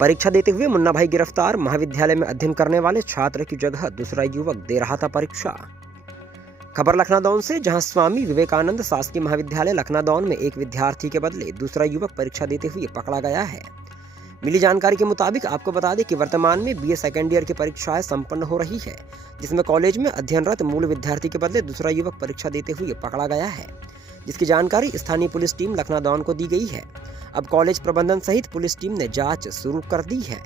परीक्षा देते हुए मुन्ना भाई गिरफ्तार। महाविद्यालय में अध्ययन करने वाले छात्र की जगह दूसरा युवक दे रहा था परीक्षा। खबर लखनादौन से, जहां स्वामी विवेकानंद शासकीय महाविद्यालय लखनादौन में एक विद्यार्थी के बदले दूसरा युवक परीक्षा देते हुए पकड़ा गया है। मिली जानकारी के मुताबिक आपको बता दें कि वर्तमान में बीए सेकेंड ईयर की परीक्षाएं संपन्न हो रही है, जिसमें कॉलेज में अध्ययनरत मूल विद्यार्थी के बदले दूसरा युवक परीक्षा देते हुए पकड़ा गया है, जिसकी जानकारी स्थानीय पुलिस टीम लखनादौन को दी गई है। अब कॉलेज प्रबंधन सहित पुलिस टीम ने जांच शुरू कर दी है।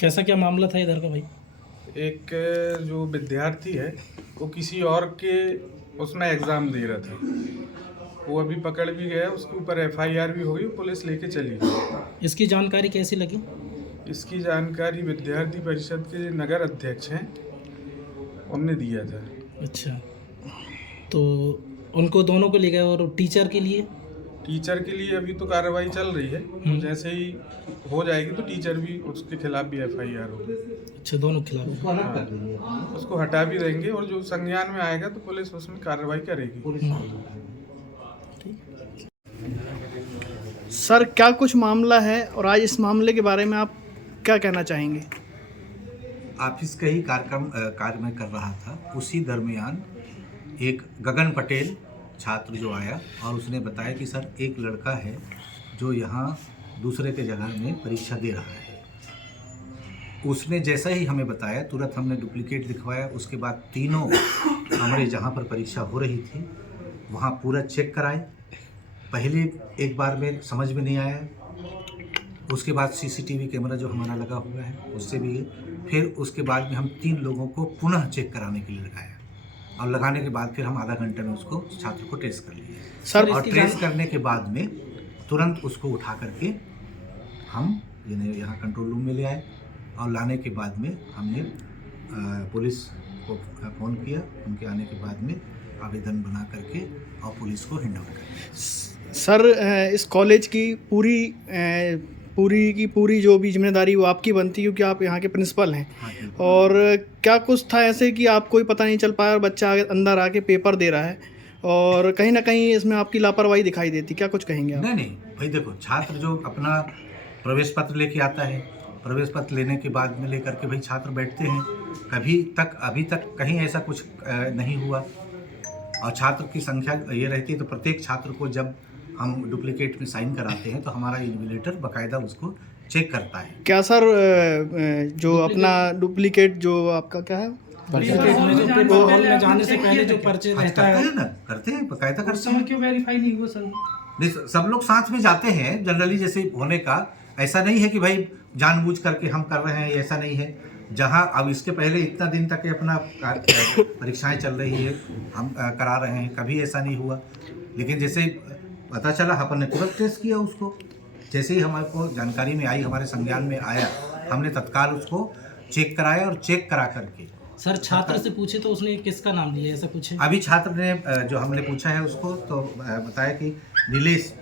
कैसा क्या मामला था इधर का भाई? एक जो विद्यार्थी है वो किसी और के उसमें एग्ज़ाम दे रहा था, वो अभी पकड़ भी गया, उसके ऊपर एफआईआर भी हो गई, पुलिस लेके चली गई। इसकी जानकारी कैसी लगी? इसकी जानकारी विद्यार्थी परिषद के नगर अध्यक्ष हैं, उनने दिया था। अच्छा, तो उनको दोनों को ले गए। और टीचर के लिए? टीचर के लिए अभी तो कार्रवाई चल रही है, तो जैसे ही हो जाएगी तो टीचर भी, उसके खिलाफ भी एफआईआर होगी। अच्छा, दोनों खिलाफ? हाँ, उसको हटा भी देंगे और जो संज्ञान में आएगा तो पुलिस उसमें कार्रवाई करेगी। सर, क्या कुछ मामला है और आज इस मामले के बारे में आप क्या कहना चाहेंगे? ऑफिस का ही कार्य में कर रहा था, उसी दरमियान एक गगन पटेल छात्र जो आया और उसने बताया कि सर एक लड़का है जो यहाँ दूसरे के जगह में परीक्षा दे रहा है। उसने जैसा ही हमें बताया तुरंत हमने डुप्लीकेट दिखवाया। उसके बाद तीनों हमारे जहाँ पर परीक्षा हो रही थी वहाँ पूरा चेक कराए। पहले एक बार में समझ में नहीं आया, उसके बाद सीसीटीवी कैमरा जो हमारा लगा हुआ है उससे भी, फिर उसके बाद में हम 3 लोगों को पुनः चेक कराने के लिए लगाया और लगाने के बाद फिर हम आधा घंटे में उसको छात्र को ट्रेस कर लिए सर। और ट्रेस करने के बाद में तुरंत उसको उठा करके हम यहाँ कंट्रोल रूम में ले आए और लाने के बाद में हमने पुलिस को फ़ोन किया। उनके आने के बाद में आवेदन बना करके और पुलिस को हैंड ओवर कर। सर, इस कॉलेज की पूरी जो भी जिम्मेदारी वो आपकी बनती है, क्योंकि आप यहाँ के प्रिंसिपल हैं। हाँ, और क्या कुछ था ऐसे कि आपको ही पता नहीं चल पाया और बच्चा अंदर आके पेपर दे रहा है और कहीं ना कहीं इसमें आपकी लापरवाही दिखाई देती, क्या कुछ कहेंगे आप? नहीं भाई, देखो, छात्र जो अपना प्रवेश पत्र लेके आता है, प्रवेश पत्र लेने के बाद में लेकर के भाई छात्र बैठते हैं। अभी तक कहीं ऐसा कुछ नहीं हुआ और छात्र की संख्या ये रहती है, तो प्रत्येक छात्र को जब हम डुप्लीकेट में साइन कराते हैं तो हमारा इन्विजिलेटर बाकायदा उसको चेक करता है। क्या सर, जो अपना डुप्लीकेट जो आपका क्या है, हॉल में जाने से पहले जो पर्चे रहता है ना, करते हैं बाकायदा करते हैं। क्यों वेरीफाई नहीं हुआ सर? नहीं, सब लोग साथ में जाते हैं जनरली, जैसे होने का ऐसा नहीं है कि भाई जानबूझ करके हम कर रहे हैं, ऐसा नहीं है। जहां अब इसके पहले इतना दिन तक अपना परीक्षाएं चल रही है, हम करा रहे हैं, कभी ऐसा नहीं हुआ। लेकिन जैसे पता चला अपन ने तुरंत टेस्ट किया उसको, जैसे ही हमारे को जानकारी में आई, हमारे संज्ञान में आया, हमने तत्काल उसको चेक कराया और चेक करा करके। सर, छात्र से पूछे तो उसने किसका नाम लिया, ऐसा पूछे? अभी छात्र ने जो हमने पूछा है उसको तो बताया कि नीलेश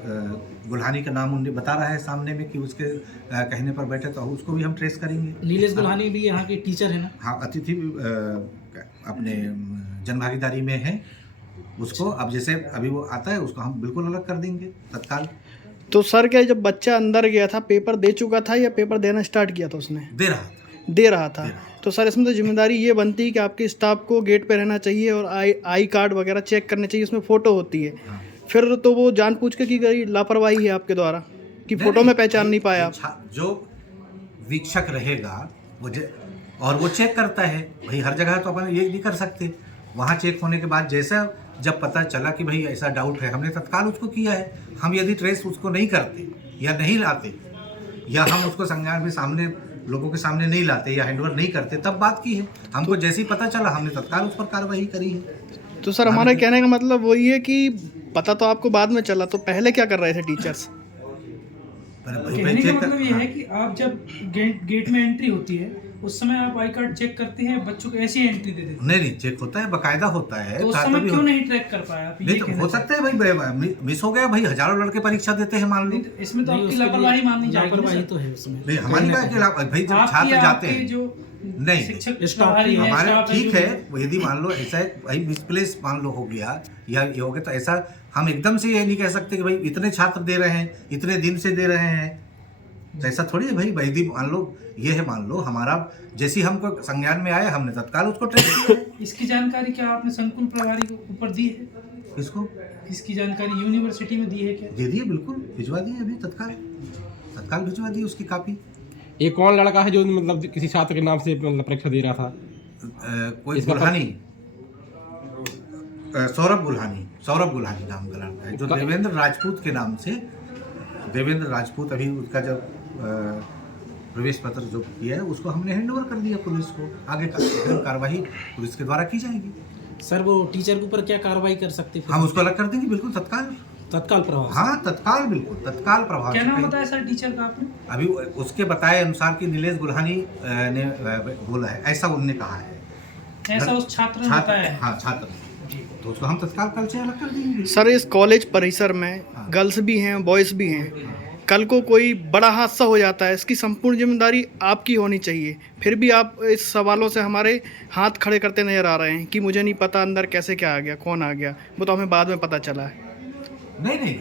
गुल्हानी का नाम उन्हें बता रहा है सामने में कि उसके कहने पर बैठे, तो उसको भी हम ट्रेस करेंगे। नीलेश गुल्हानी भी यहाँ के टीचर है ना? हाँ, अतिथि अपने जनभागीदारी में है उसको। अब जैसे अभी वो आता है उसको हम बिल्कुल अलग कर देंगे तत्काल। तो सर, क्या जब बच्चा अंदर गया था पेपर दे चुका था या पेपर देना स्टार्ट किया था उसने? दे रहा था। तो सर, इसमें तो जिम्मेदारी ये बनती है कि आपके स्टाफ को गेट पे रहना चाहिए और आई कार्ड वगैरह चेक करने चाहिए, उसमें फ़ोटो होती है। हाँ। फिर तो वो जानबूझ के की गई लापरवाही है आपके द्वारा कि फ़ोटो में पहचान नहीं पाया आप। जो वीक्षक रहेगा वो और वो चेक करता है भाई, हर जगह तो अपन ये नहीं कर सकते। वहाँ चेक होने के बाद जैसा जब पता चला कि भाई ऐसा डाउट है, हमने तत्काल उसको किया है। हम यदि ट्रेस उसको नहीं करते या नहीं लाते या हम उसको संज्ञान में सामने लोगों के सामने नहीं लाते या हैंडओवर नहीं करते, तब बात की है। हमको जैसे ही पता चला हमने तत्काल उस पर कार्रवाई करी है। तो सर, हमारे कहने का मतलब वही है कि पता तो आपको बाद में चला, तो पहले क्या कर रहे थे टीचर्स? कहने का मतलब ये है कि आप जब गेट में एंट्री होती है उस समय आप आई कार्ड चेक करते हैं, बच्चों को ऐसी एंट्री दे देते हैं? नहीं, चेक होता है, बाकायदा होता है। तो उस समय क्यों नहीं ट्रैक कर पाया आप? नहीं, तो हो सकता है भाई मिस हो गया। भाई हजारों लड़के परीक्षा देते हैं, मान लो। इसमें तो आपकी लापरवाही माननी जाएगी। लापरवाही तो है उसमें। नहीं, हमारी क्या कि भाई जब छात्र जाते हैं जो नहीं हमारे ठीक है, यदि मान लो ऐसा भाई मिसप्लेस मान लो हो गया या ये हो गया, तो ऐसा हम एकदम से ये नहीं कह सकते कि भाई इतने छात्र दे रहे हैं, इतने दिन से दे रहे हैं, तो ऐसा थोड़ी है भाई। वैदी मान लो, ये है मान लो हमारा जैसी हमको संज्ञान में आया हमने तत्काल उसको ट्रेस किया है। इसकी जानकारी क्या आपने संकुल प्रभारी को ऊपर दी है? किसको? इसकी जानकारी यूनिवर्सिटी में दी है क्या? दे दिए, बिल्कुल भिजवा दिए अभी तत्काल भिजवा दी उसकी कापी। एक कौन लड़का है जो मतलब किसी छात्र के नाम से मतलब परीक्षा दे रहा था? कोई गुल्हानी, सौरभ गुल्हानी नाम का लड़का है जो देवेंद्र राजपूत के नाम से, देवेंद्र राजपूत अभी उसका जब प्रवेश पत्र जो किया है उसको हमने हैंडओवर कर दिया पुलिस को। आगे कार्रवाई पुलिस के द्वारा की जाएगी। सर वो टीचर के ऊपर क्या कार्रवाई कर सकते हैं? हम उसको अलग कर देंगे बिल्कुल तत्काल प्रभाव। हाँ तत्काल, बिल्कुल तत्काल प्रभाव। क्या नाम बताया सर टीचर का आपने? अभी उसके बताए अनुसार कि नीलेश गुल्हानी ने बोला है, ऐसा उन्होंने कहा है। ऐसा उस छात्र ने बताया है? हाँ छात्र ने, तो उसको हम तत्काल कल से अलग कर देंगे। सर इस कॉलेज परिसर में गर्ल्स भी हैं, बॉयज़ भी हैं। कल को कोई बड़ा हादसा हो जाता है, इसकी संपूर्ण जिम्मेदारी आपकी होनी चाहिए। फिर भी आप इस सवालों से हमारे हाथ खड़े करते नजर आ रहे हैं कि मुझे नहीं पता अंदर कैसे क्या आ गया, कौन आ गया, वो तो हमें बाद में पता चला है। नहीं,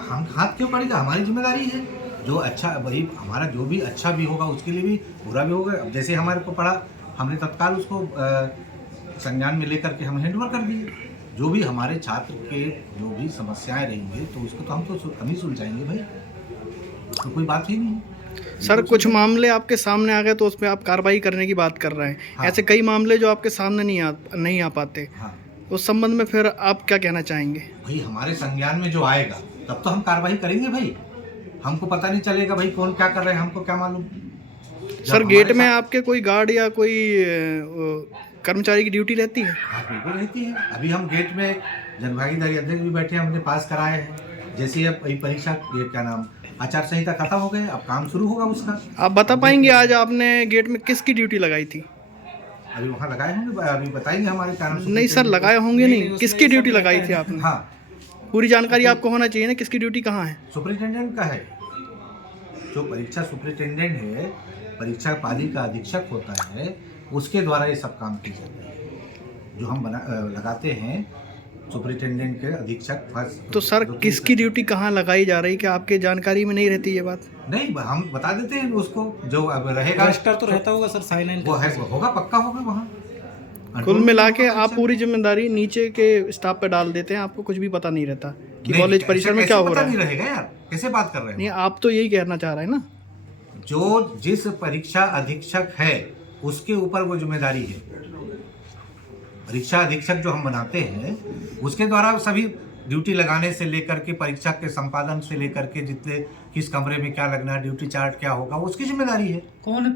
हम हाथ क्यों पड़ेगा? हमारी जिम्मेदारी है। जो अच्छा वही हमारा, जो भी अच्छा भी होगा उसके लिए भी, बुरा भी होगा। अब जैसे हमारे को पड़ा, हमने तत्काल उसको संज्ञान में लेकर के हम हैंडओवर कर दिए। जो भी हमारे छात्र के जो भी समस्याएं रहेंगी तो उसको तो हम ही सुलझाएंगे भाई, तो कोई बात ही नहीं। सर कुछ मामले आपके सामने आ गए तो उस पर आप कार्रवाई करने की बात कर रहे हैं। हाँ। ऐसे कई मामले जो आपके सामने नहीं आ पाते, हाँ उस संबंध में फिर आप क्या कहना चाहेंगे? भाई, हमारे संज्ञान में जो आएगा तब तो हम कार्रवाई करेंगे भाई। हमको पता नहीं चलेगा भाई कौन क्या कर रहे हैं, हमको क्या मालूम। सर गेट में आपके कोई गार्ड या कोई कर्मचारी की ड्यूटी रहती है? हाँ बिल्कुल रहती है। अभी हम गेट में जनभागीदारी अध्यक्ष भी बैठे हैं, हमने पास कराए हैं। जैसे अब परीक्षा, ये क्या नाम, आचार संहिता खत्म हो गए, अब काम शुरू होगा उसका। आप बता पाएंगे आज आपने गेट में किसकी ड्यूटी लगाई थी? अभी वहाँ लगाए होंगे, अभी बताएंगे हमारे कारण। नहीं सर, लगाए होंगे नहीं, किसकी ड्यूटी लगाई थी आपने? हाँ पूरी जानकारी आपको होना चाहिए ना, किसकी ड्यूटी कहाँ है? सुपरिटेंडेंट का है। जो परीक्षा सुपरिटेंडेंट है, परीक्षा पाली का अधीक्षक होता है, उसके द्वारा ये सब काम किए जाते हैं। जो हम लगाते हैं सुपरिटेंडेंट के अधीक्षक फर्स्ट। तो सर किसकी ड्यूटी कहाँ लगाई जा रही है, क्या आपके जानकारी में नहीं रहती ये बात? नहीं, हम बता देते हैं उसको, जो अब रहेगा रजिस्टर तो रहता होगा सर, साइन इन वो है, वो होगा, पक्का होगा वहाँ। कुल मिला के आप पूरी जिम्मेदारी नीचे के स्टाफ पे डाल देते हैं, आपको कुछ भी पता नहीं रहता कि कॉलेज परिसर में क्या हो रहा है। नहीं रहेगा यार, कैसे बात कर रहे हैं? नहीं, आप तो यही कहना चाह रहे हैं ना। जो जिस परीक्षा अधीक्षक है उसके ऊपर वो जिम्मेदारी है। परीक्षा अधीक्षक जो हम बनाते हैं उसके द्वारा सभी ड्यूटी लगाने से लेकर के परीक्षा के संपादन से लेकर के जितने किस कमरे में क्या लगना है, ड्यूटी चार्ट क्या होगा, उसकी जिम्मेदारी है। कौन है